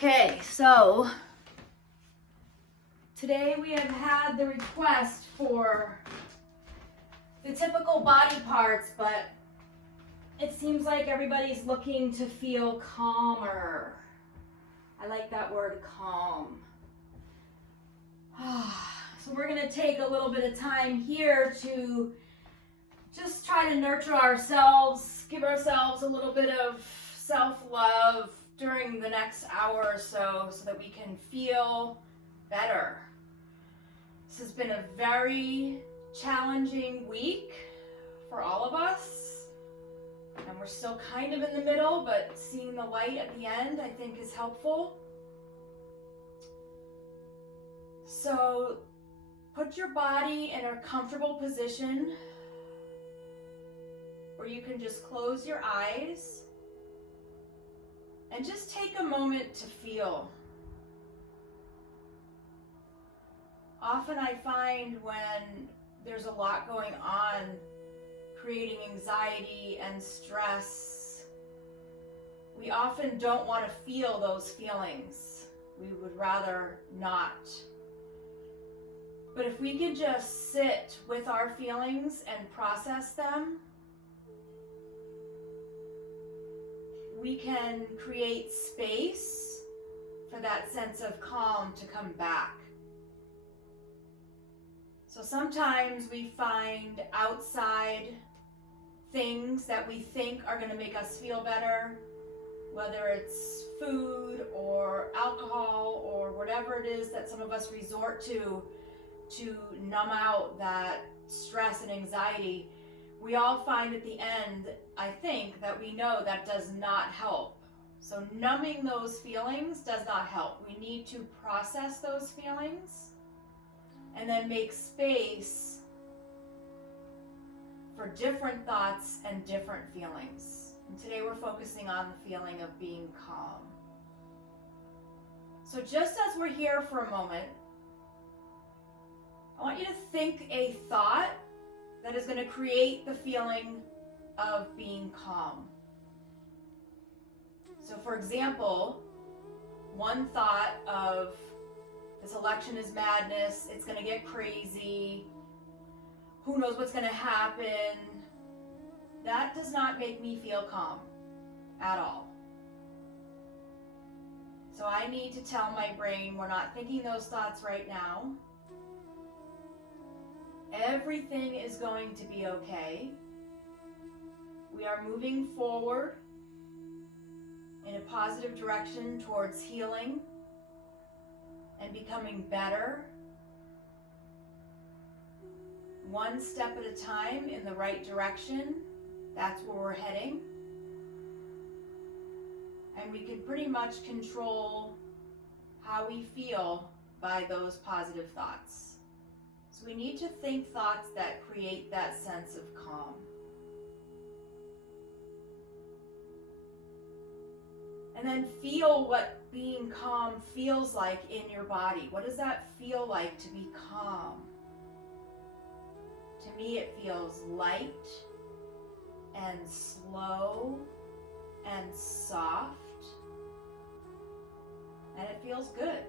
Okay, so today we have had the request for the typical body parts, but it seems like everybody's looking to feel calmer. I like that word, calm. So we're going to take a little bit of time here to just try to nurture ourselves, give ourselves a little bit of self-love during the next hour or so that we can feel better. This has been a very challenging week for all of us, and we're still kind of in the middle, but seeing the light at the end I think is helpful. So put your body in a comfortable position where you can just close your eyes and just take a moment to feel. Often I find when there's a lot going on, creating anxiety and stress, we often don't want to feel those feelings. We would rather not. But if we could just sit with our feelings and process them, we can create space for that sense of calm to come back. So sometimes we find outside things that we think are going to make us feel better, whether it's food or alcohol or whatever it is that some of us resort to numb out that stress and anxiety. We all find at the end, I think, that we know that does not help. So numbing those feelings does not help. We need to process those feelings and then make space for different thoughts and different feelings. And today we're focusing on the feeling of being calm. So just as we're here for a moment, I want you to think a thought that is going to create the feeling of being calm. So for example, one thought of this election is madness, it's going to get crazy, who knows what's going to happen, that does not make me feel calm at all. So I need to tell my brain, we're not thinking those thoughts right now. Everything is going to be okay. We are moving forward in a positive direction towards healing and becoming better, one step at a time in the right direction. That's where we're heading. And we can pretty much control how we feel by those positive thoughts. So we need to think thoughts that create that sense of calm. And then feel what being calm feels like in your body. What does that feel like to be calm? To me, it feels light and slow and soft, and it feels good.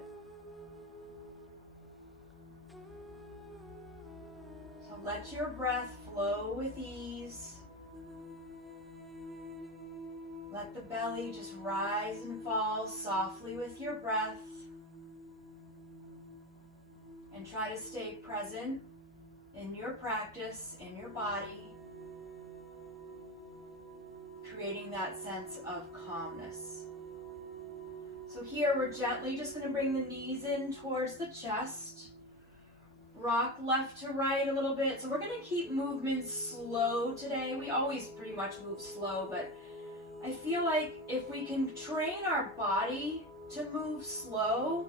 So let your breath flow with ease. Let the belly just rise and fall softly with your breath. And try to stay present in your practice, in your body, creating that sense of calmness. So here we're gently just going to bring the knees in towards the chest. Rock left to right a little bit. So we're going to keep movement slow today. We always pretty much move slow, but I feel like if we can train our body to move slow,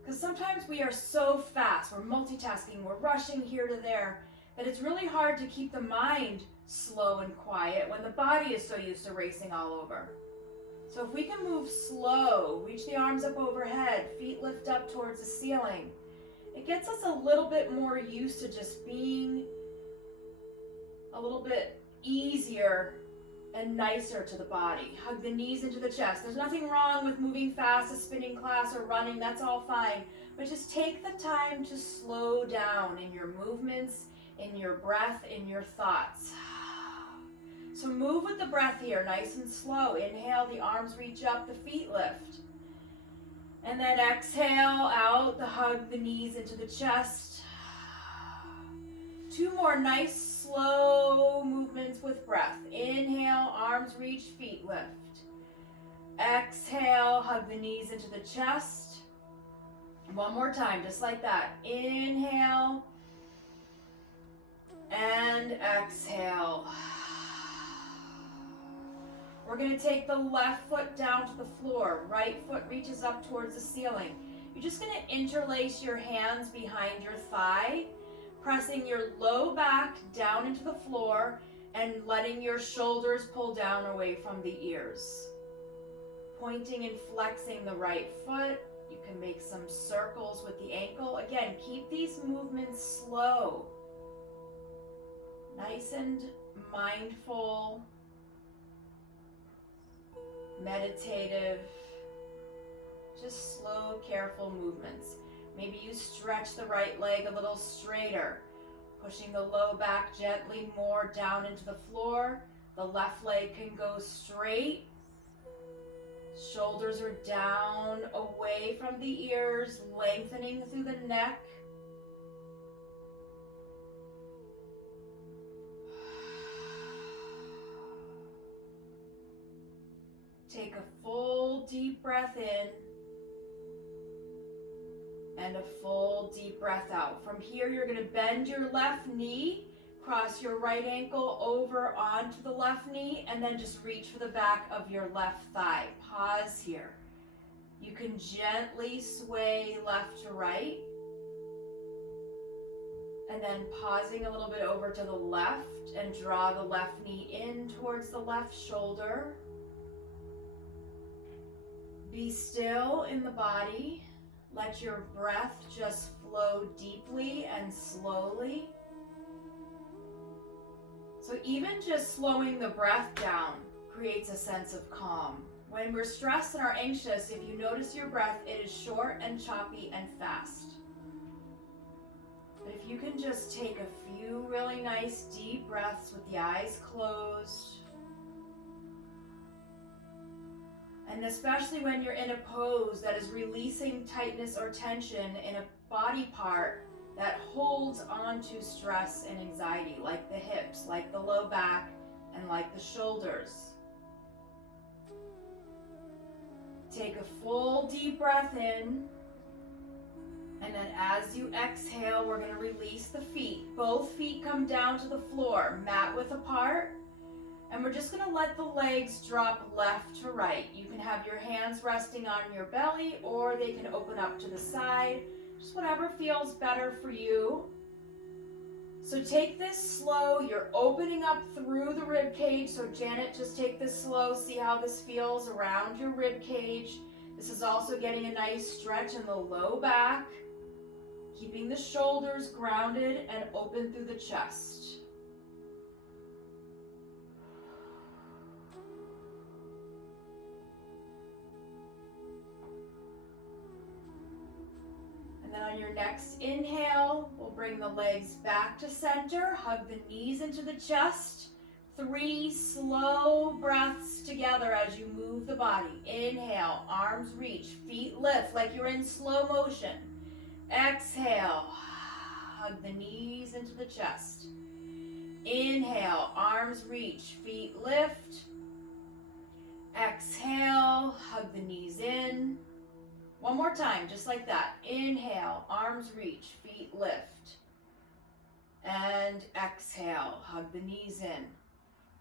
because sometimes we are so fast, we're multitasking, we're rushing here to there, that it's really hard to keep the mind slow and quiet when the body is so used to racing all over. So if we can move slow, reach the arms up overhead, feet lift up towards the ceiling, it gets us a little bit more used to just being a little bit easier and nicer to the body. Hug the knees into the chest. There's nothing wrong with moving fast, a spinning class, or running. That's all fine. But just take the time to slow down in your movements, in your breath, in your thoughts. So move with the breath here, nice and slow. Inhale, the arms reach up, the feet lift. And then exhale out, hug the knees into the chest. 2 more nice slow movements with breath. Inhale, arms reach, feet lift. Exhale, hug the knees into the chest. 1 more time, just like that. Inhale and exhale. We're going to take the left foot down to the floor. Right foot reaches up towards the ceiling. You're just going to interlace your hands behind your thigh, pressing your low back down into the floor and letting your shoulders pull down away from the ears. Pointing and flexing the right foot. You can make some circles with the ankle. Again, keep these movements slow. Nice and mindful. Meditative, just slow, careful movements. Maybe you stretch the right leg a little straighter, pushing the low back gently more down into the floor. The left leg can go straight. Shoulders are down, away from the ears, lengthening through the neck. Take a full deep breath in and a full deep breath out. From here, you're going to bend your left knee, cross your right ankle over onto the left knee, and then just reach for the back of your left thigh. Pause here. You can gently sway left to right, and then pausing a little bit over to the left and draw the left knee in towards the left shoulder. Be still in the body. Let your breath just flow deeply and slowly. So even just slowing the breath down creates a sense of calm. When we're stressed and are anxious, if you notice your breath, it is short and choppy and fast. But if you can just take a few really nice deep breaths with the eyes closed, and especially when you're in a pose that is releasing tightness or tension in a body part that holds on to stress and anxiety, like the hips, like the low back, and like the shoulders. Take a full deep breath in, and then as you exhale, we're going to release the feet. Both feet come down to the floor, mat width apart. And we're just going to let the legs drop left to right. You can have your hands resting on your belly, or they can open up to the side. Just whatever feels better for you. So take this slow. You're opening up through the rib cage. So Janet, just take this slow. See how this feels around your rib cage. This is also getting a nice stretch in the low back. Keeping the shoulders grounded and open through the chest. And then on your next inhale, we'll bring the legs back to center, hug the knees into the chest. 3 slow breaths together as you move the body. Inhale, arms reach, feet lift like you're in slow motion. Exhale, hug the knees into the chest. Inhale, arms reach, feet lift. Exhale, hug the knees in. 1 more time, just like that. Inhale, arms reach, feet lift. And exhale, hug the knees in.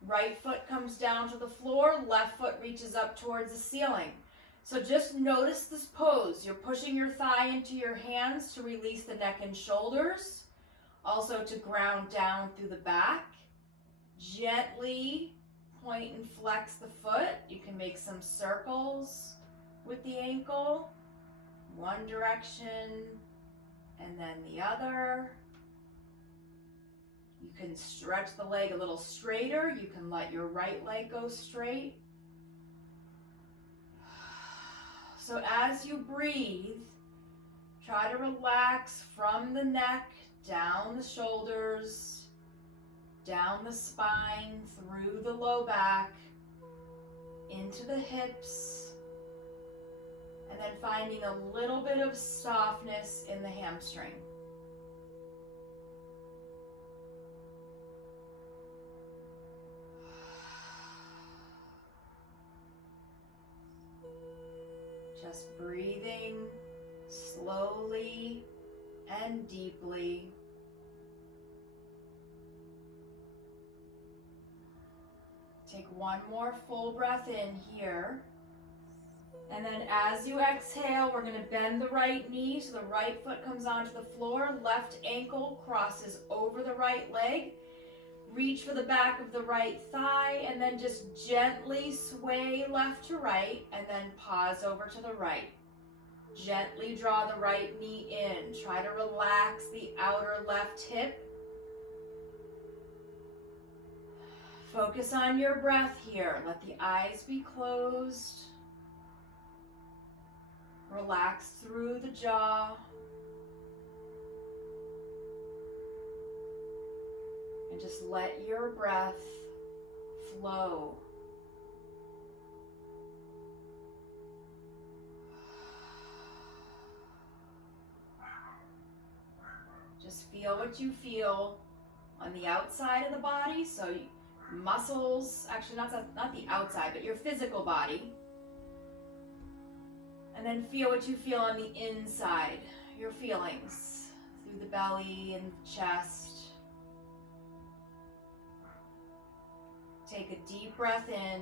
Right foot comes down to the floor, left foot reaches up towards the ceiling. So just notice this pose. You're pushing your thigh into your hands to release the neck and shoulders. Also to ground down through the back. Gently point and flex the foot. You can make some circles with the ankle. One direction and then the other. You can stretch the leg a little straighter. You can let your right leg go straight. So as you breathe, try to relax from the neck, down the shoulders, down the spine, through the low back, into the hips, and then finding a little bit of softness in the hamstring. Just breathing slowly and deeply. Take one more full breath in here. And then as you exhale, we're going to bend the right knee so the right foot comes onto the floor. Left ankle crosses over the right leg. Reach for the back of the right thigh and then just gently sway left to right and then pause over to the right. Gently draw the right knee in. Try to relax the outer left hip. Focus on your breath here. Let the eyes be closed. Relax through the jaw. And just let your breath flow. Just feel what you feel on the outside of the body. So muscles, actually not the outside, but your physical body. And then feel what you feel on the inside, your feelings through the belly and chest. Take a deep breath in.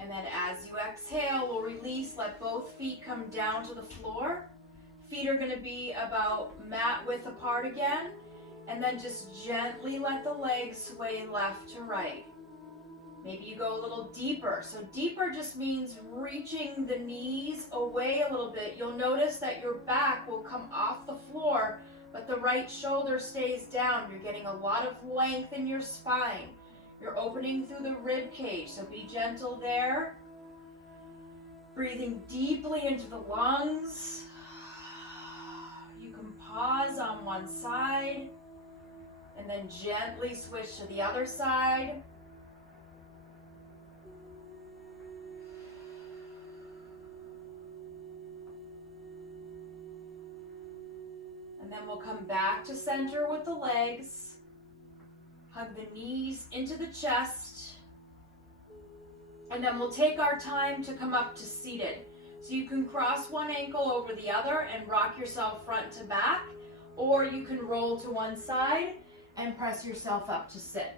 And then as you exhale, we'll release, let both feet come down to the floor. Feet are going to be about mat width apart again. And then just gently let the legs sway left to right. Maybe you go a little deeper. So deeper just means reaching the knees away a little bit. You'll notice that your back will come off the floor, but the right shoulder stays down. You're getting a lot of length in your spine. You're opening through the rib cage, so be gentle there. Breathing deeply into the lungs. You can pause on one side and then gently switch to the other side. And then we'll come back to center with the legs. Hug the knees into the chest. And then we'll take our time to come up to seated. So you can cross one ankle over the other and rock yourself front to back, or you can roll to one side and press yourself up to sit.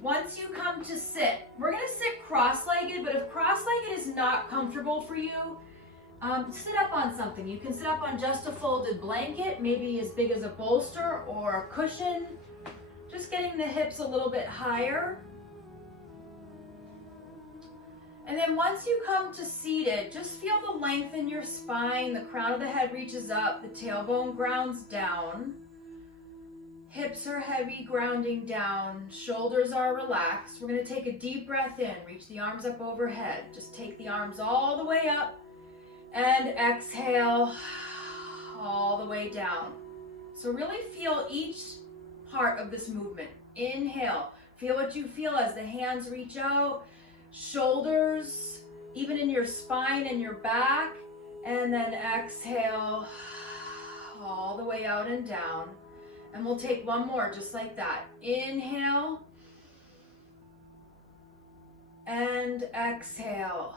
Once you come to sit, we're going to sit cross-legged, but if cross-legged is not comfortable for you, sit up on something. You can sit up on just a folded blanket, maybe as big as a bolster or a cushion. Just getting the hips a little bit higher. And then once you come to seated, just feel the length in your spine. The crown of the head reaches up, the tailbone grounds down. Hips are heavy, grounding down. Shoulders are relaxed. We're going to take a deep breath in. Reach the arms up overhead. Just take the arms all the way up. And exhale all the way down. So really feel each part of this movement. Inhale. Feel what you feel as the hands reach out. Shoulders, even in your spine and your back. And then exhale all the way out and down. And we'll take one more just like that. Inhale. And exhale.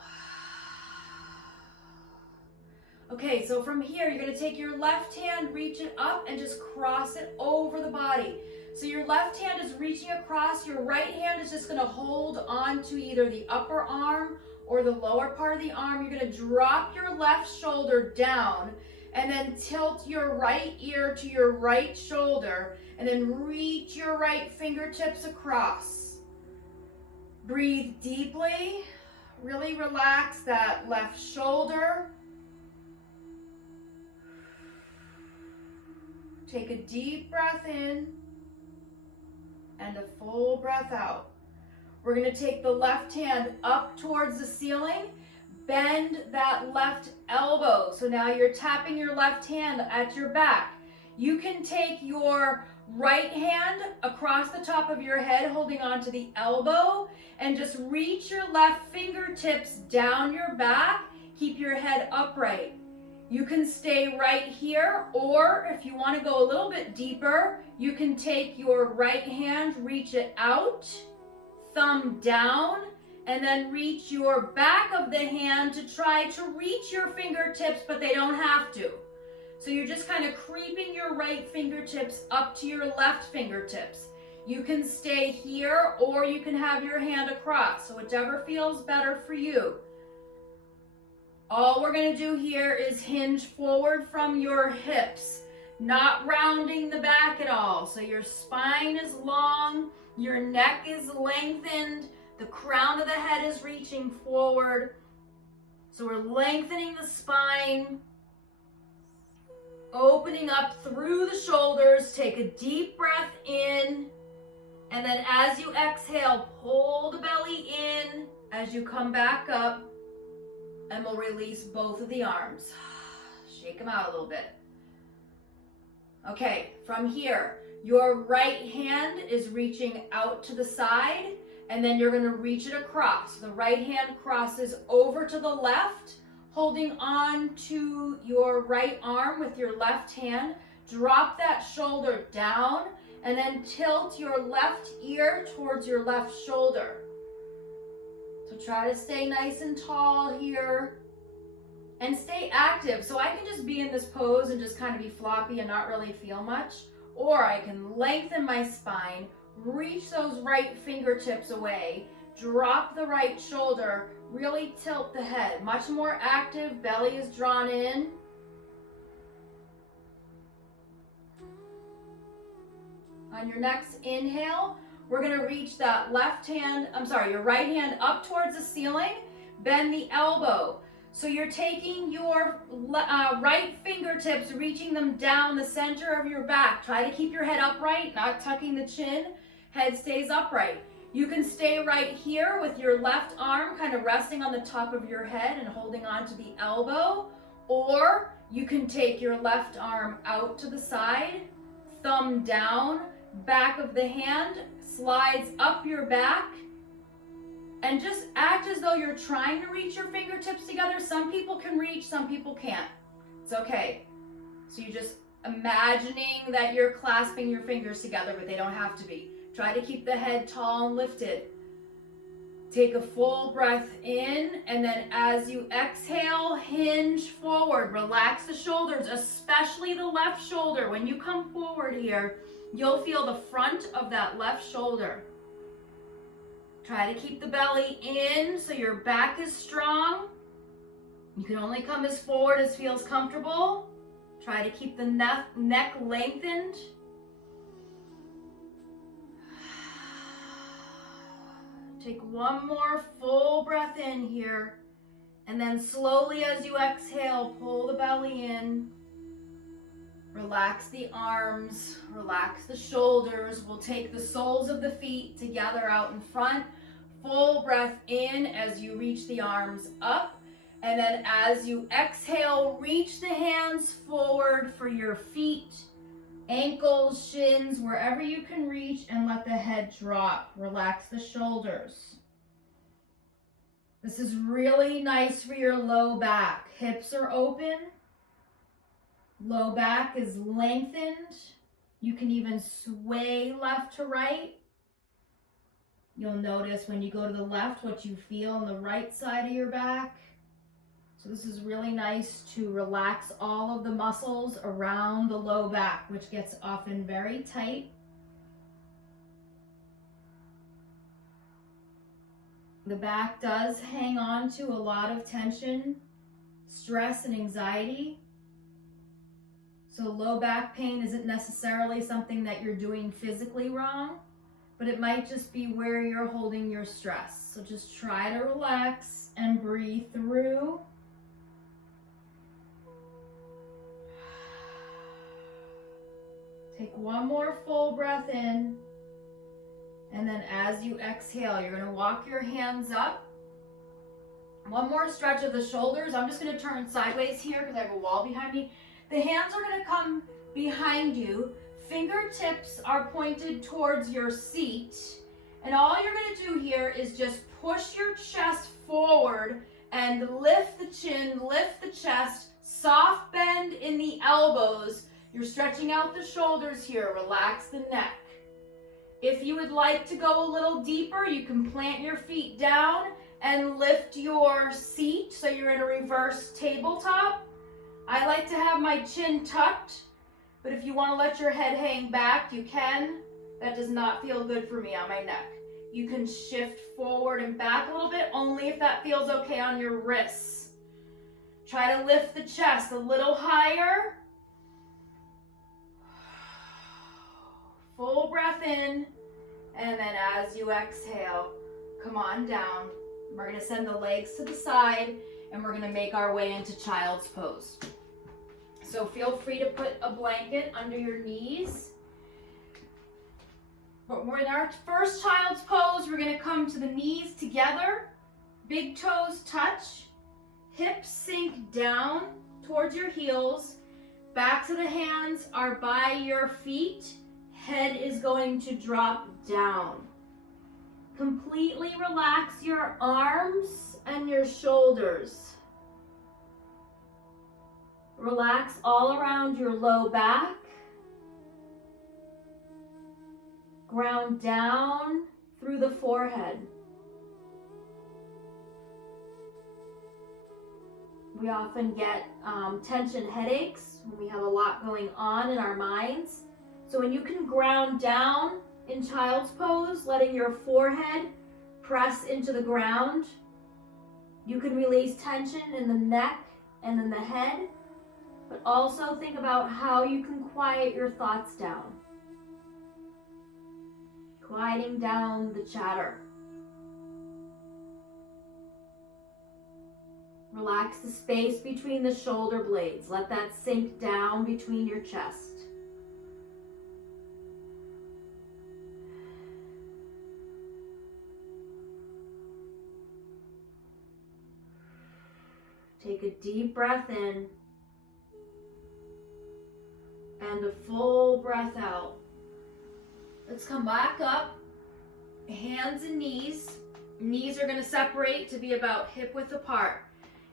Okay, so from here, you're going to take your left hand, reach it up, and just cross it over the body. So your left hand is reaching across, your right hand is just going to hold on to either the upper arm or the lower part of the arm. You're going to drop your left shoulder down and then tilt your right ear to your right shoulder and then reach your right fingertips across. Breathe deeply, really relax that left shoulder. Take a deep breath in and a full breath out. We're going to take the left hand up towards the ceiling. Bend that left elbow. So now you're tapping your left hand at your back. You can take your right hand across the top of your head, holding onto the elbow, and just reach your left fingertips down your back. Keep your head upright. You can stay right here, or if you want to go a little bit deeper, you can take your right hand, reach it out, thumb down, and then reach your back of the hand to try to reach your fingertips, but they don't have to. So you're just kind of creeping your right fingertips up to your left fingertips. You can stay here, or you can have your hand across, so whichever feels better for you. All we're going to do here is hinge forward from your hips, not rounding the back at all. So your spine is long, your neck is lengthened, the crown of the head is reaching forward. So we're lengthening the spine, opening up through the shoulders. Take a deep breath in, and then as you exhale, pull the belly in as you come back up. And we'll release both of the arms. Shake them out a little bit. Okay, from here, your right hand is reaching out to the side, and then you're going to reach it across. The right hand crosses over to the left, holding on to your right arm with your left hand. Drop that shoulder down, and then tilt your left ear towards your left shoulder. So try to stay nice and tall here and stay active. So I can just be in this pose and just kind of be floppy and not really feel much, or I can lengthen my spine, reach those right fingertips away, drop the right shoulder, really tilt the head. Much more active, belly is drawn in. On your next inhale, we're going to reach that your right hand up towards the ceiling, bend the elbow. So you're taking your right fingertips, reaching them down the center of your back. Try to keep your head upright, not tucking the chin. Head stays upright. You can stay right here with your left arm kind of resting on the top of your head and holding on to the elbow. Or you can take your left arm out to the side, thumb down, back of the hand slides up your back, and just act as though you're trying to reach your fingertips together. Some people can reach, some people can't. It's okay. So you're just imagining that you're clasping your fingers together, but they don't have to be. Try to keep the head tall and lifted. Take a full breath in, and then as you exhale, hinge forward. Relax the shoulders, especially the left shoulder. When you come forward here, you'll feel the front of that left shoulder. Try to keep the belly in so your back is strong. You can only come as forward as feels comfortable. Try to keep the neck lengthened. Take one more full breath in here, and then slowly as you exhale, pull the belly in. Relax the arms, relax the shoulders. We'll take the soles of the feet together out in front. Full breath in as you reach the arms up. And then as you exhale, reach the hands forward for your feet, ankles, shins, wherever you can reach, and let the head drop. Relax the shoulders. This is really nice for your low back. Hips are open. Low back is lengthened. You can even sway left to right. You'll notice when you go to the left what you feel on the right side of your back. So this is really nice to relax all of the muscles around the low back, which gets often very tight. The back does hang on to a lot of tension, stress, and anxiety. So low back pain isn't necessarily something that you're doing physically wrong, but it might just be where you're holding your stress. So just try to relax and breathe through. Take one more full breath in. And then as you exhale, you're gonna walk your hands up. One more stretch of the shoulders. I'm just gonna turn sideways here because I have a wall behind me. The hands are gonna come behind you. Fingertips are pointed towards your seat. And all you're gonna do here is just push your chest forward and lift the chin, lift the chest, soft bend in the elbows. You're stretching out the shoulders here, relax the neck. If you would like to go a little deeper, you can plant your feet down and lift your seat so you're in a reverse tabletop. I like to have my chin tucked, but if you want to let your head hang back, you can. That does not feel good for me on my neck. You can shift forward and back a little bit, only if that feels okay on your wrists. Try to lift the chest a little higher. Full breath in, and then as you exhale, come on down. We're gonna send the legs to the side, and we're gonna make our way into child's pose. So feel free to put a blanket under your knees. But we're in our first child's pose. We're gonna come to the knees together, big toes touch, hips sink down towards your heels, backs of the hands are by your feet, head is going to drop down. Completely relax your arms and your shoulders. Relax all around your low back. Ground down through the forehead. We often get tension headaches when we have a lot going on in our minds. So when you can ground down in child's pose, letting your forehead press into the ground, you can release tension in the neck and in the head, but also think about how you can quiet your thoughts down. Quieting down the chatter. Relax the space between the shoulder blades. Let that sink down between your chest. Take a deep breath in and a full breath out. Let's come back up, hands and knees. Knees are going to separate to be about hip width apart.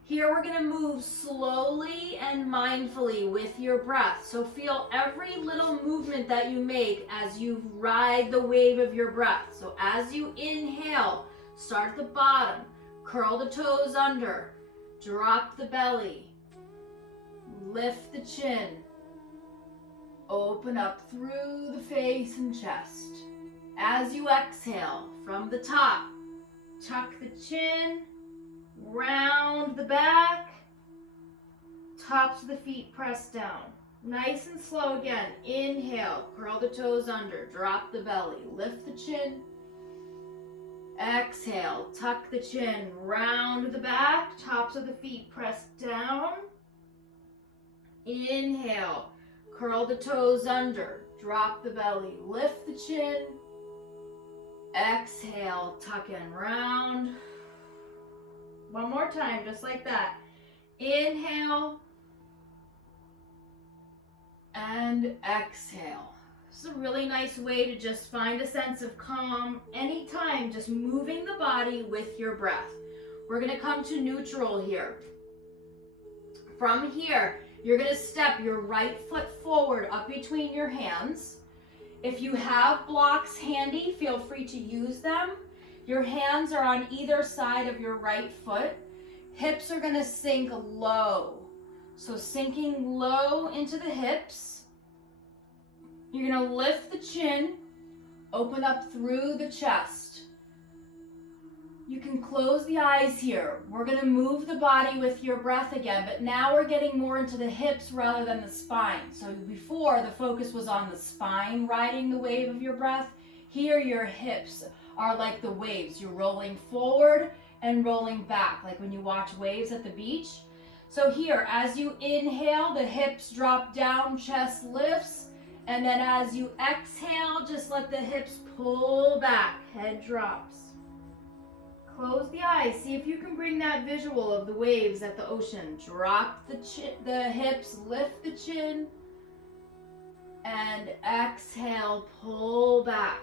Here we're going to move slowly and mindfully with your breath. So feel every little movement that you make as you ride the wave of your breath. So as you inhale, start at the bottom, curl the toes under, drop the belly, lift the chin, open up through the face and chest. As you exhale from the top, tuck the chin, round the back, tops of the feet press down. Nice and slow again. Inhale, curl the toes under, drop the belly, lift the chin. Exhale, tuck the chin, round the back, tops of the feet press down. Inhale, curl the toes under, drop the belly, lift the chin. Exhale, tuck and round. One more time, just like that. Inhale and exhale. This is a really nice way to just find a sense of calm anytime, just moving the body with your breath. We're going to come to neutral here. From here, you're going to step your right foot forward up between your hands. If you have blocks handy, feel free to use them. Your hands are on either side of your right foot. Hips are going to sink low. So sinking low into the hips. You're going to lift the chin, open up through the chest. You can close the eyes here. We're going to move the body with your breath again, but now we're getting more into the hips rather than the spine. So before, the focus was on the spine riding the wave of your breath. Here, your hips are like the waves. You're rolling forward and rolling back, like when you watch waves at the beach. So here, as you inhale, the hips drop down, chest lifts. And then as you exhale, just let the hips pull back, head drops. Close the eyes. See if you can bring that visual of the waves at the ocean. Drop the hips, lift the chin, and exhale, pull back.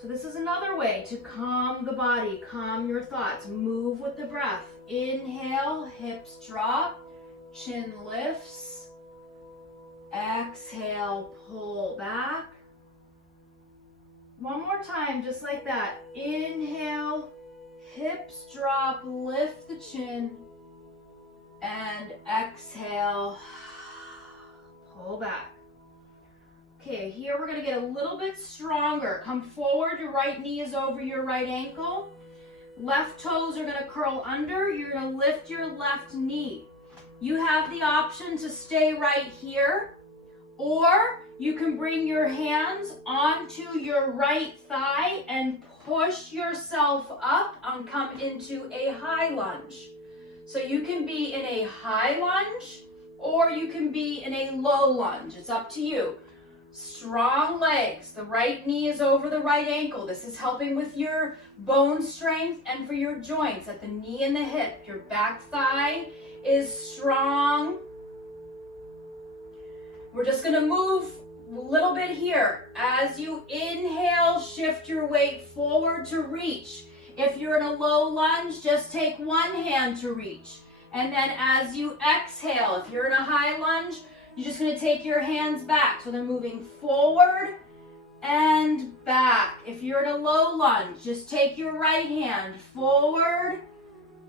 So this is another way to calm the body, calm your thoughts. Move with the breath. Inhale, hips drop, chin lifts. Exhale, pull back. One more time, just like that. Inhale, hips drop, lift the chin, and exhale, pull back. Okay, here we're gonna get a little bit stronger. Come forward, your right knee is over your right ankle. Left toes are gonna curl under. You're gonna lift your left knee. You have the option to stay right here, or you can bring your hands onto your right thigh and push yourself up and come into a high lunge. So you can be in a high lunge or you can be in a low lunge. It's up to you. Strong legs. The right knee is over the right ankle. This is helping with your bone strength and for your joints at the knee and the hip. Your back thigh is strong. We're just gonna move a little bit here. As you inhale, shift your weight forward to reach. If you're in a low lunge, just take one hand to reach. And then as you exhale, if you're in a high lunge, you're just gonna take your hands back. So they're moving forward and back. If you're in a low lunge, just take your right hand forward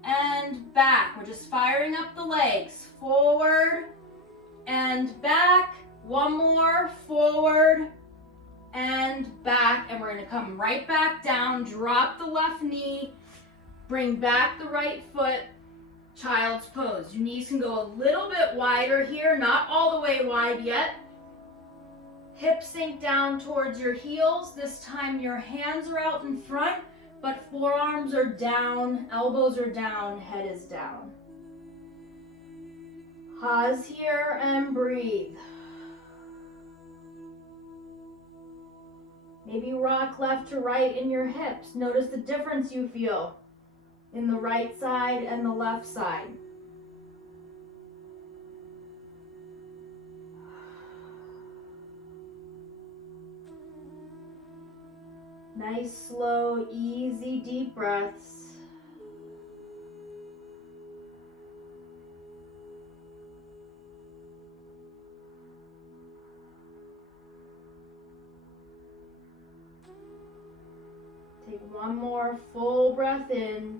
and back. We're just firing up the legs. Forward and back. One more, forward and back. And we're gonna come right back down, drop the left knee, bring back the right foot, child's pose. Your knees can go a little bit wider here, not all the way wide yet. Hips sink down towards your heels. This time your hands are out in front, but forearms are down, elbows are down, head is down. Pause here and breathe. Maybe rock left to right in your hips. Notice the difference you feel in the right side and the left side. Nice, slow, easy, deep breaths. Take one more full breath in.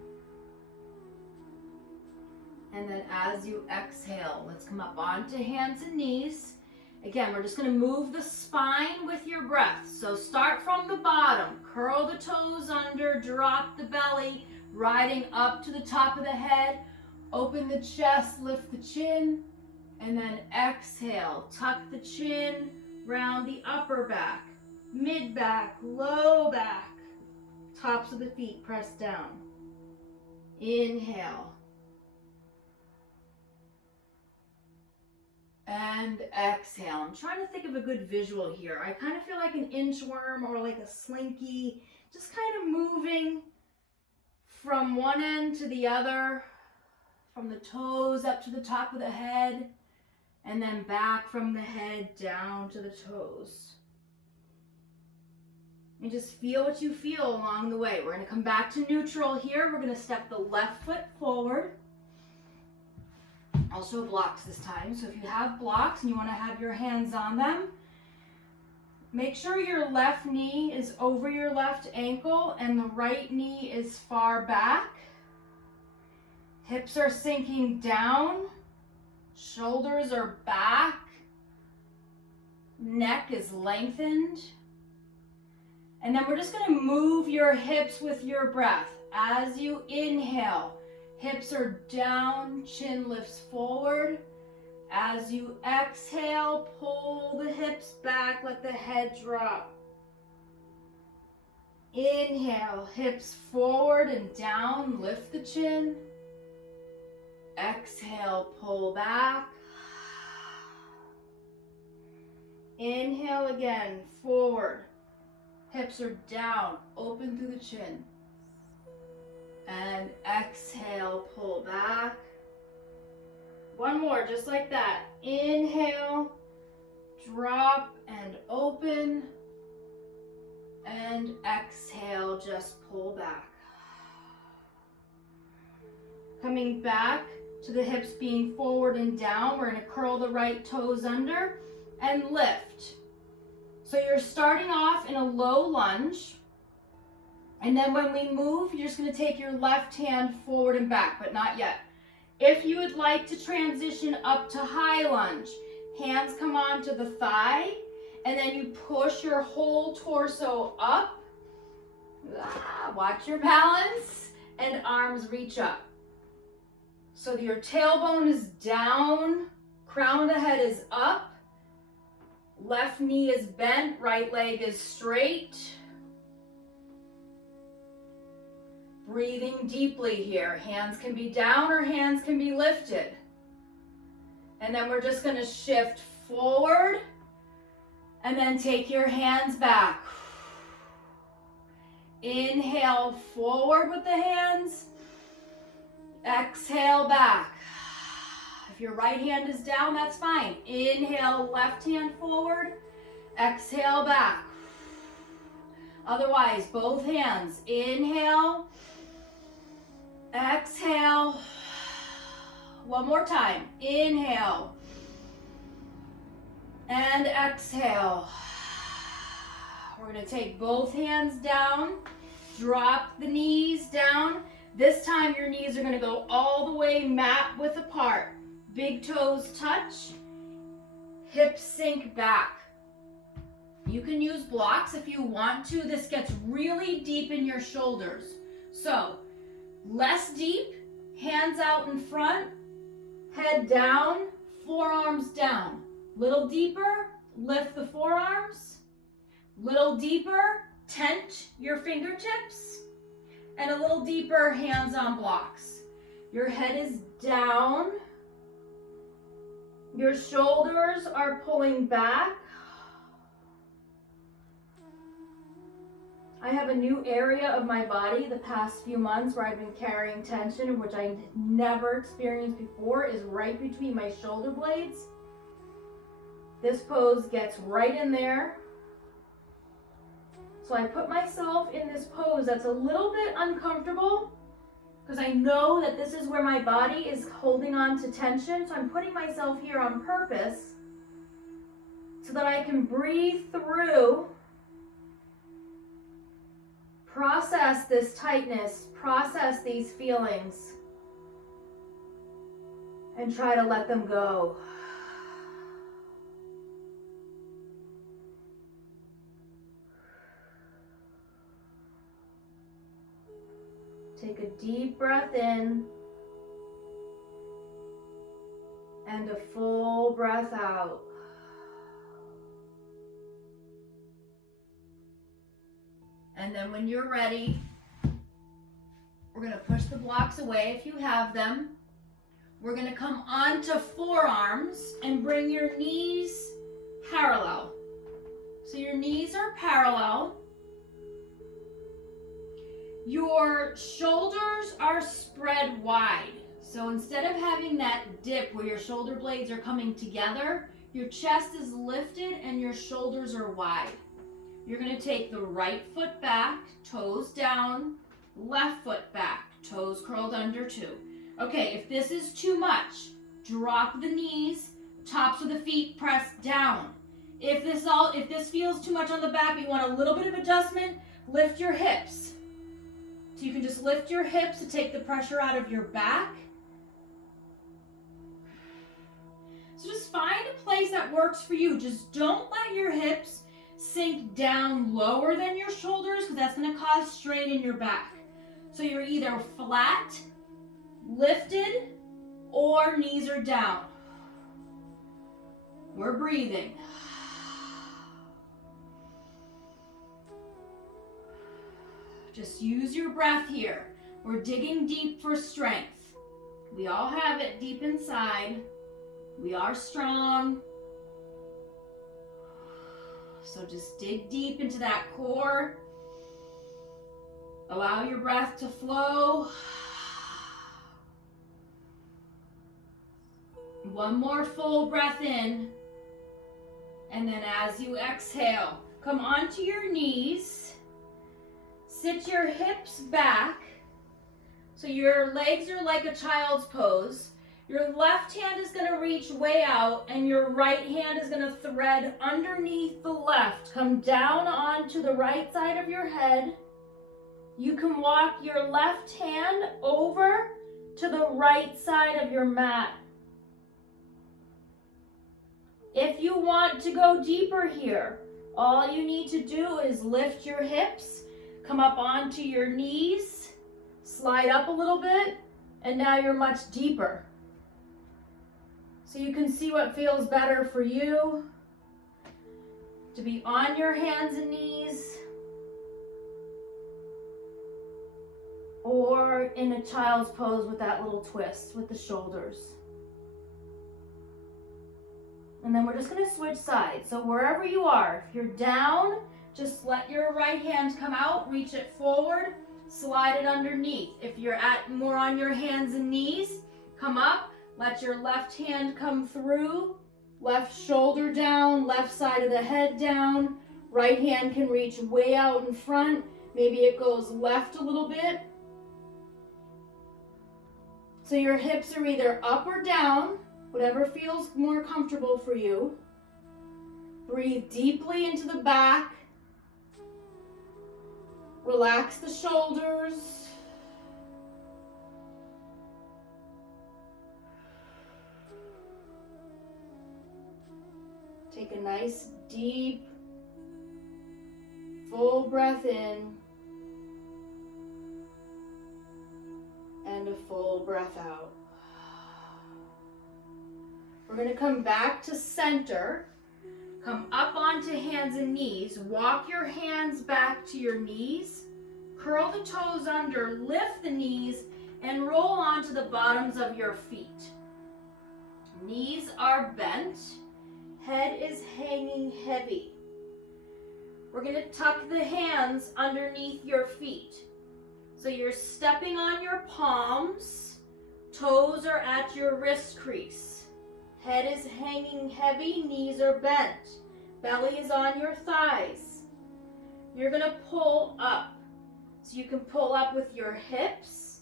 And then as you exhale, let's come up onto hands and knees. Again, we're just going to move the spine with your breath. So start from the bottom, curl the toes under, drop the belly, riding up to the top of the head, open the chest, lift the chin, and then exhale, tuck the chin, round the upper back, mid back, low back. Tops of the feet press down. Inhale. And exhale. I'm trying to think of a good visual here. I kind of feel like an inchworm or like a slinky, just kind of moving from one end to the other, from the toes up to the top of the head, and then back from the head down to the toes. And just feel what you feel along the way. We're going to come back to neutral here. We're going to step the left foot forward. I'll show blocks this time. So if you have blocks and you want to have your hands on them, make sure your left knee is over your left ankle and the right knee is far back. Hips are sinking down. Shoulders are back. Neck is lengthened. And then we're just going to move your hips with your breath. As you inhale, hips are down, chin lifts forward. As you exhale, pull the hips back, let the head drop. Inhale, hips forward and down, lift the chin. Exhale, pull back. Inhale again, forward. Hips are down, open through the chin. And exhale, pull back. One more, just like that. Inhale, drop and open. And exhale, just pull back. Coming back to the hips being forward and down, we're going to curl the right toes under and lift. So you're starting off in a low lunge, and then when we move, you're just going to take your left hand forward and back, but not yet. If you would like to transition up to high lunge, hands come onto the thigh, and then you push your whole torso up. Watch your balance, and arms reach up. So your tailbone is down, crown of the head is up, left knee is bent, right leg is straight. Breathing deeply here. Hands can be down or hands can be lifted. And then we're just going to shift forward and then take your hands back. Inhale forward with the hands. Exhale back. If your right hand is down, that's fine. Inhale, left hand forward. Exhale back. Otherwise, both hands. Inhale. Exhale. One more time. Inhale. And exhale. We're going to take both hands down. Drop the knees down. This time your knees are going to go all the way mat width apart. Big toes touch. Hips sink back. You can use blocks if you want to. This gets really deep in your shoulders. So, less deep, hands out in front, head down, forearms down. Little deeper, lift the forearms. Little deeper, tent your fingertips. And a little deeper, hands on blocks. Your head is down. Your shoulders are pulling back. I have a new area of my body the past few months where I've been carrying tension, which I never experienced before, is right between my shoulder blades. This pose gets right in there. So I put myself in this pose that's a little bit uncomfortable because I know that this is where my body is holding on to tension. So I'm putting myself here on purpose so that I can breathe through, process this tightness, process these feelings, and try to let them go. Take a deep breath in and a full breath out. And then when you're ready, we're going to push the blocks away if you have them. We're going to come onto forearms and bring your knees parallel. So your knees are parallel. Your shoulders are spread wide. So instead of having that dip where your shoulder blades are coming together, your chest is lifted and your shoulders are wide. You're going to take the right foot back, toes down, left foot back, toes curled under too. Okay, if this is too much, drop the knees, tops of the feet pressed down. If this feels too much on the back, you want a little bit of adjustment, lift your hips. So you can just lift your hips to take the pressure out of your back. So just find a place that works for you. Just don't let your hips sink down lower than your shoulders because that's going to cause strain in your back. So you're either flat, lifted, or knees are down. We're breathing. Just use your breath here. We're digging deep for strength. We all have it deep inside. We are strong. So just dig deep into that core. Allow your breath to flow. One more full breath in. And then as you exhale, come onto your knees. Sit your hips back. So your legs are like a child's pose. Your left hand is going to reach way out and your right hand is going to thread underneath the left. Come down onto the right side of your head. You can walk your left hand over to the right side of your mat. If you want to go deeper here, all you need to do is lift your hips, come up onto your knees, slide up a little bit, and now you're much deeper. So you can see what feels better for you. To be on your hands and knees, or in a child's pose with that little twist with the shoulders. And then we're just going to switch sides. So wherever you are, if you're down, just let your right hand come out, reach it forward, slide it underneath. If you're at more on your hands and knees, come up, let your left hand come through, left shoulder down, left side of the head down, right hand can reach way out in front. Maybe it goes left a little bit. So your hips are either up or down, whatever feels more comfortable for you. Breathe deeply into the back. Relax the shoulders. Take a nice deep, full breath in. And a full breath out. We're going to come back to center. Come up onto hands and knees. Walk your hands back to your knees. Curl the toes under, lift the knees, and roll onto the bottoms of your feet. Knees are bent. Head is hanging heavy. We're going to tuck the hands underneath your feet. So you're stepping on your palms. Toes are at your wrist crease. Head is hanging heavy, knees are bent. Belly is on your thighs. You're going to pull up. So you can pull up with your hips,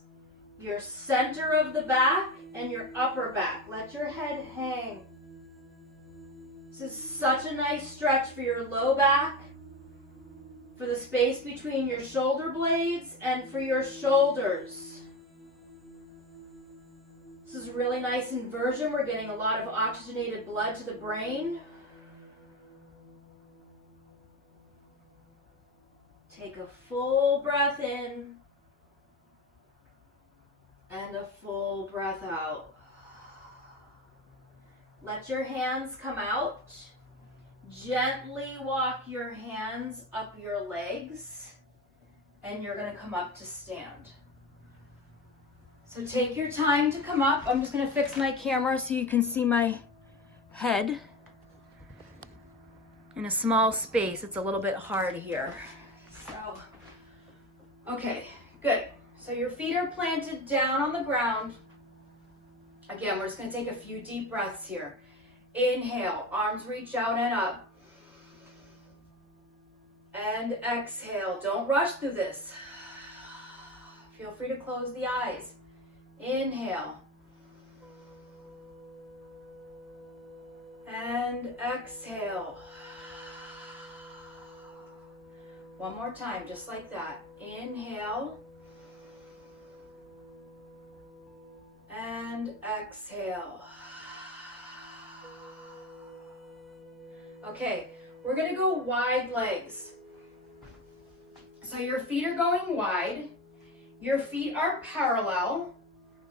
your center of the back, and your upper back. Let your head hang. This is such a nice stretch for your low back, for the space between your shoulder blades, and for your shoulders. This is really nice inversion. We're getting a lot of oxygenated blood to the brain. Take a full breath in and a full breath out. Let your hands come out. Gently walk your hands up your legs, and you're going to come up to stand. So take your time to come up. I'm just going to fix my camera so you can see my head in a small space. It's a little bit hard here. So, okay, good. So your feet are planted down on the ground. Again, we're just going to take a few deep breaths here. Inhale, arms reach out and up. And exhale. Don't rush through this. Feel free to close the eyes. Inhale. And exhale. One more time, just like that. Inhale. And exhale. Okay, we're going to go wide legs. So your feet are going wide. Your feet are parallel.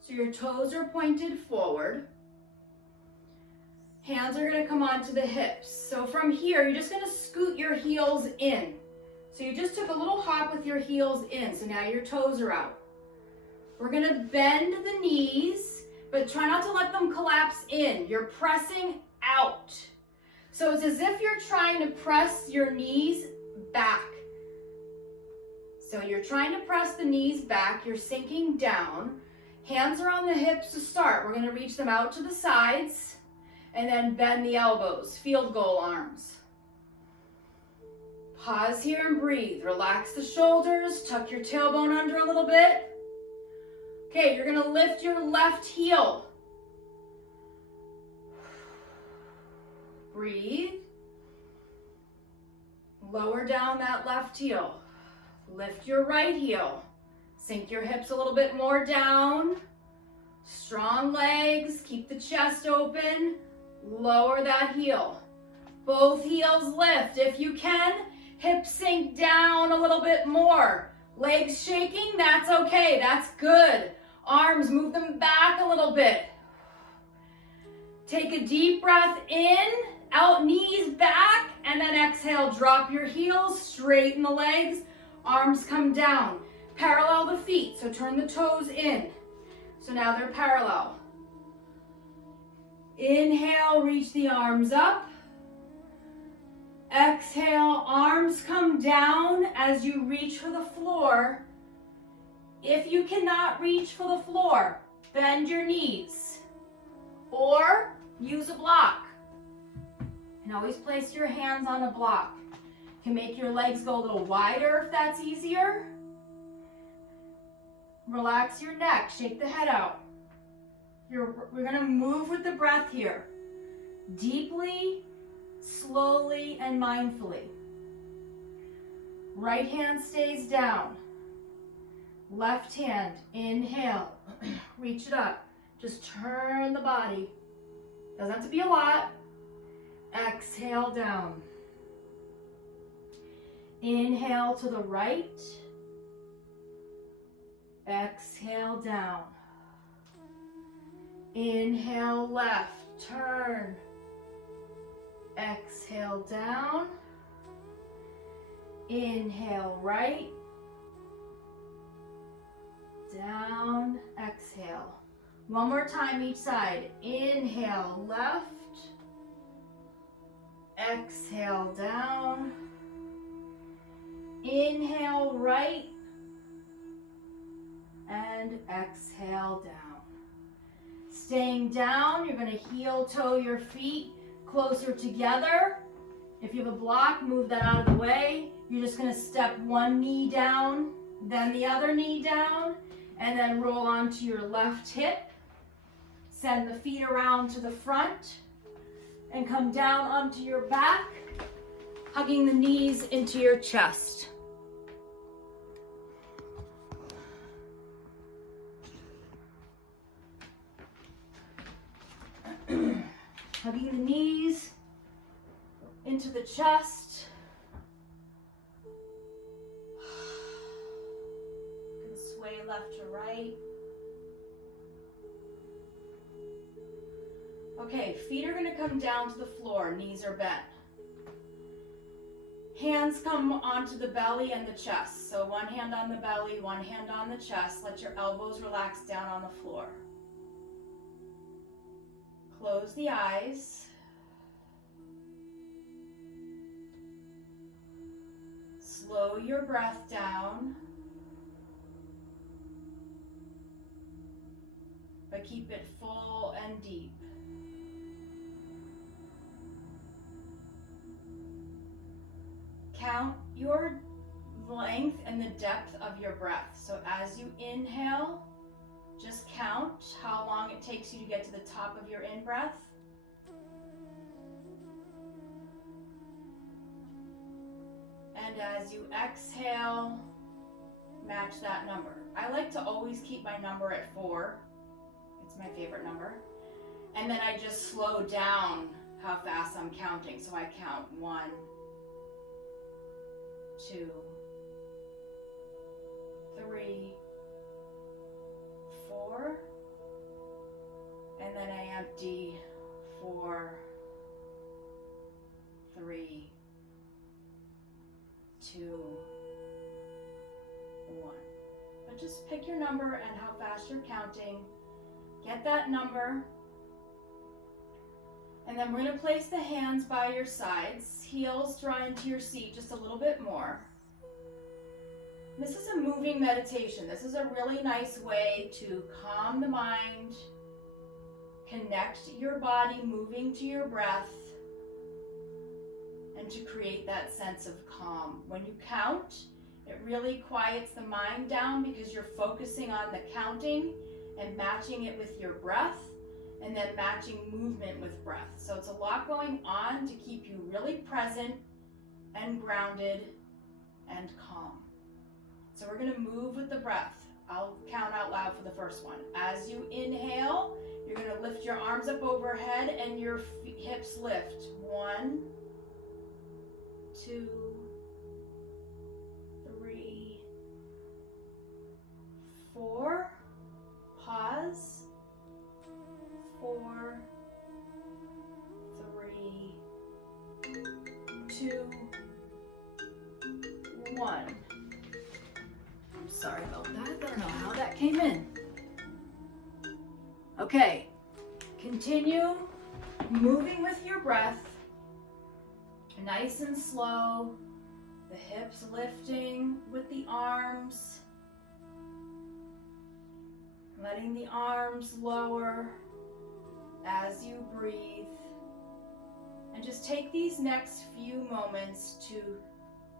So your toes are pointed forward. Hands are going to come onto the hips. So from here, you're just going to scoot your heels in. So you just took a little hop with your heels in. So now your toes are out. We're going to bend the knees, but try not to let them collapse in. You're pressing out. So it's as if you're trying to press your knees back. So you're trying to press the knees back, you're sinking down. Hands are on the hips to start. We're going to reach them out to the sides and then bend the elbows, field goal arms. Pause here and breathe. Relax the shoulders, tuck your tailbone under a little bit. Okay, you're going to lift your left heel. Breathe. Lower down that left heel. Lift your right heel. Sink your hips a little bit more down. Strong legs. Keep the chest open. Lower that heel. Both heels lift. If you can, hips sink down a little bit more. Legs shaking, that's okay. That's good. Arms, move them back a little bit. Take a deep breath in. Out, knees back, and then exhale. Drop your heels, straighten the legs, arms come down. Parallel the feet, so turn the toes in. So now they're parallel. Inhale, reach the arms up. Exhale, arms come down as you reach for the floor. If you cannot reach for the floor, bend your knees or use a block. And always place your hands on a block. You can make your legs go a little wider if that's easier. Relax your neck, shake the head out. We're gonna move with the breath here. Deeply, slowly, and mindfully. Right hand stays down. Left hand, inhale, reach it up. Just turn the body. Doesn't have to be a lot. Exhale down. Inhale to the right. Exhale down. Inhale left, turn. Exhale down. Inhale right. Down, exhale. One more time each side. Inhale left. Exhale down. Inhale right. And exhale down. Staying down, you're going to heel toe your feet closer together. If you have a block, move that out of the way. You're just going to step one knee down, then the other knee down, and then roll onto your left hip. Send the feet around to the front and come down onto your back, hugging the knees into your chest. Hugging the knees into the chest. You can sway left to right. Okay, feet are going to come down to the floor, knees are bent. Hands come onto the belly and the chest. So one hand on the belly, one hand on the chest. Let your elbows relax down on the floor. Close the eyes. Slow your breath down. But keep it full and deep. Count your length and the depth of your breath. So as you inhale, just count how long it takes you to get to the top of your in-breath. And as you exhale, match that number. I like to always keep my number at 4. It's my favorite number. And then I just slow down how fast I'm counting. So I count 1, 2, 3, 4, and then I empty 4, 3, 2, 1. But just pick your number and how fast you're counting. Get that number. And then we're going to place the hands by your sides, heels draw into your seat just a little bit more. This is a moving meditation. This is a really nice way to calm the mind, connect your body moving to your breath, and to create that sense of calm. When you count, it really quiets the mind down because you're focusing on the counting and matching it with your breath, and then matching movement with breath. So it's a lot going on to keep you really present and grounded and calm. So we're gonna move with the breath. I'll count out loud for the first one. As you inhale, you're gonna lift your arms up overhead and your hips lift. 1, 2, 3, 4. Pause. 4, 3, 2, 1. I'm sorry about that. I don't know how that came in. Okay, continue moving with your breath, nice and slow, the hips lifting with the arms, letting the arms lower as you breathe. And just take these next few moments to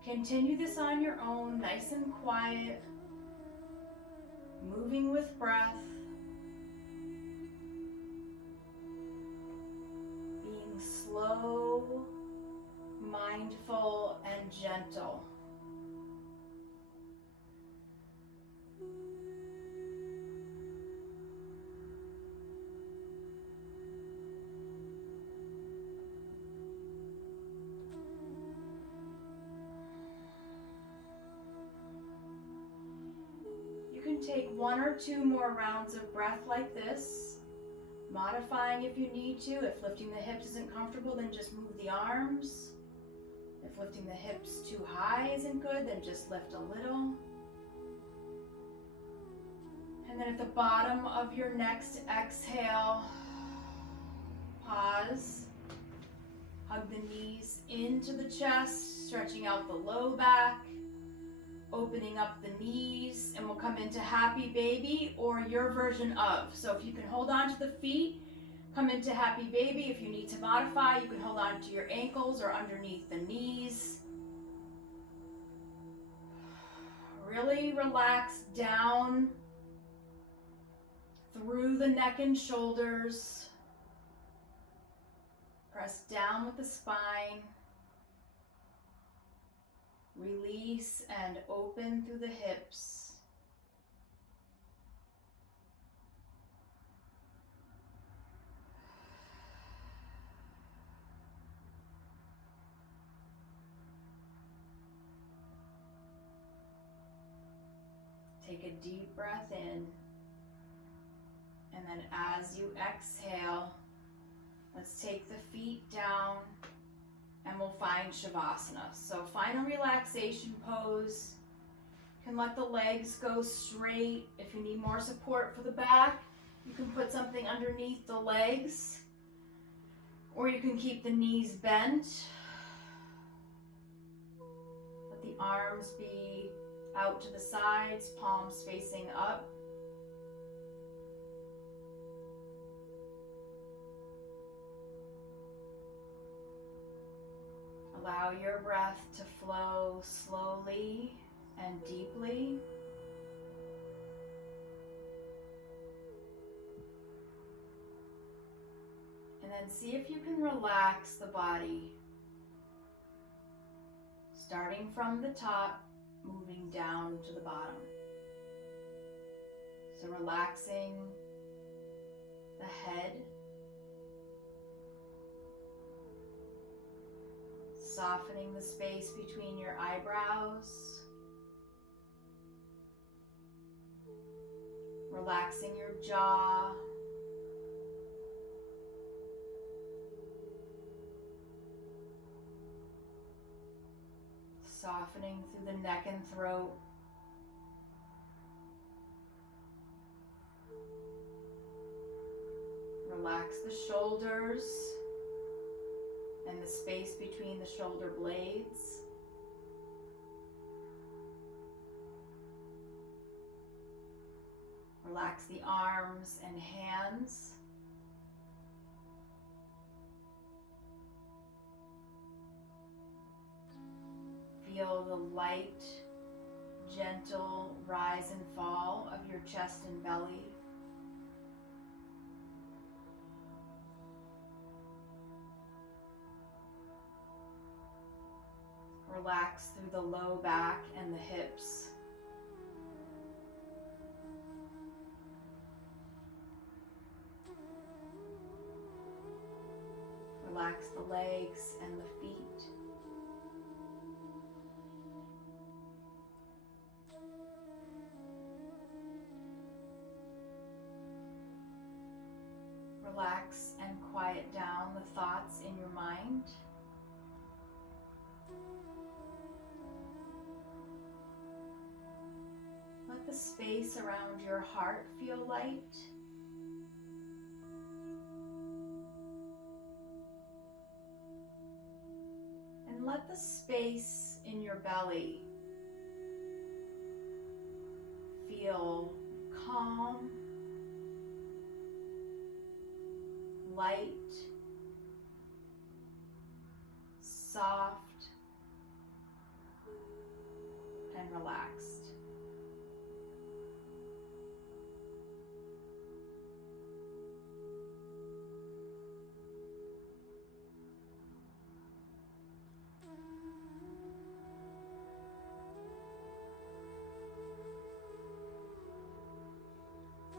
continue this on your own, nice and quiet, moving with breath, being slow, mindful, and gentle. Take 1 or 2 more rounds of breath like this, modifying if you need to. If lifting the hips isn't comfortable, then just move the arms. If lifting the hips too high isn't good, then just lift a little. And then at the bottom of your next exhale, pause. Hug the knees into the chest, stretching out the low back. Opening up the knees, and we'll come into happy baby or your version of. So if you can hold on to the feet, come into happy baby. If you need to modify, you can hold on to your ankles or underneath the knees. Really relax down through the neck and shoulders. Press down with the spine. Release and open through the hips. Take a deep breath in. And then as you exhale, let's take the feet down. And we'll find Shavasana. So final relaxation pose. You can let the legs go straight. If you need more support for the back, you can put something underneath the legs. Or you can keep the knees bent. Let the arms be out to the sides, palms facing up. Allow your breath to flow slowly and deeply. And then see if you can relax the body. Starting from the top, moving down to the bottom. So relaxing the head. Softening the space between your eyebrows. Relaxing your jaw. Softening through the neck and throat. Relax the shoulders. and the space between the shoulder blades. Relax the arms and hands. Feel the light, gentle rise and fall of your chest and belly. Relax through the low back and the hips. Relax the legs and the feet. Relax and quiet down the thoughts in your mind. Let the space around your heart feel light. And let the space in your belly feel calm, light, soft, and relaxed.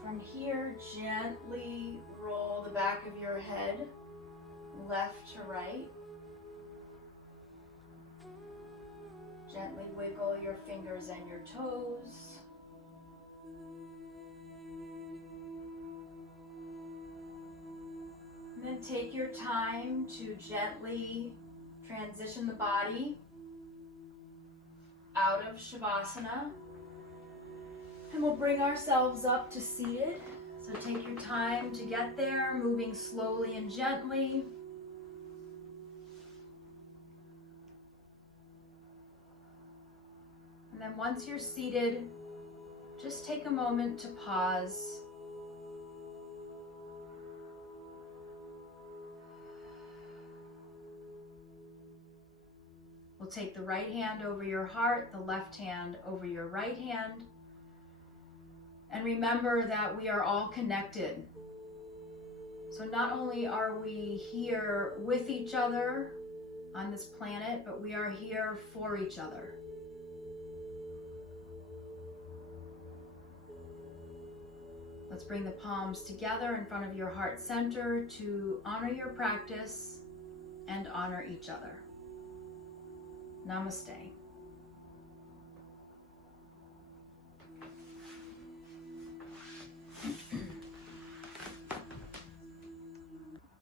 From here, gently roll the back of your head left to right. Gently wiggle your fingers and your toes. And then take your time to gently transition the body out of Shavasana. And we'll bring ourselves up to seated. So take your time to get there, moving slowly and gently. And then once you're seated, just take a moment to pause. We'll take the right hand over your heart, the left hand over your right hand. And remember that we are all connected. So not only are we here with each other on this planet, but we are here for each other. Let's bring the palms together in front of your heart center to honor your practice and honor each other. Namaste.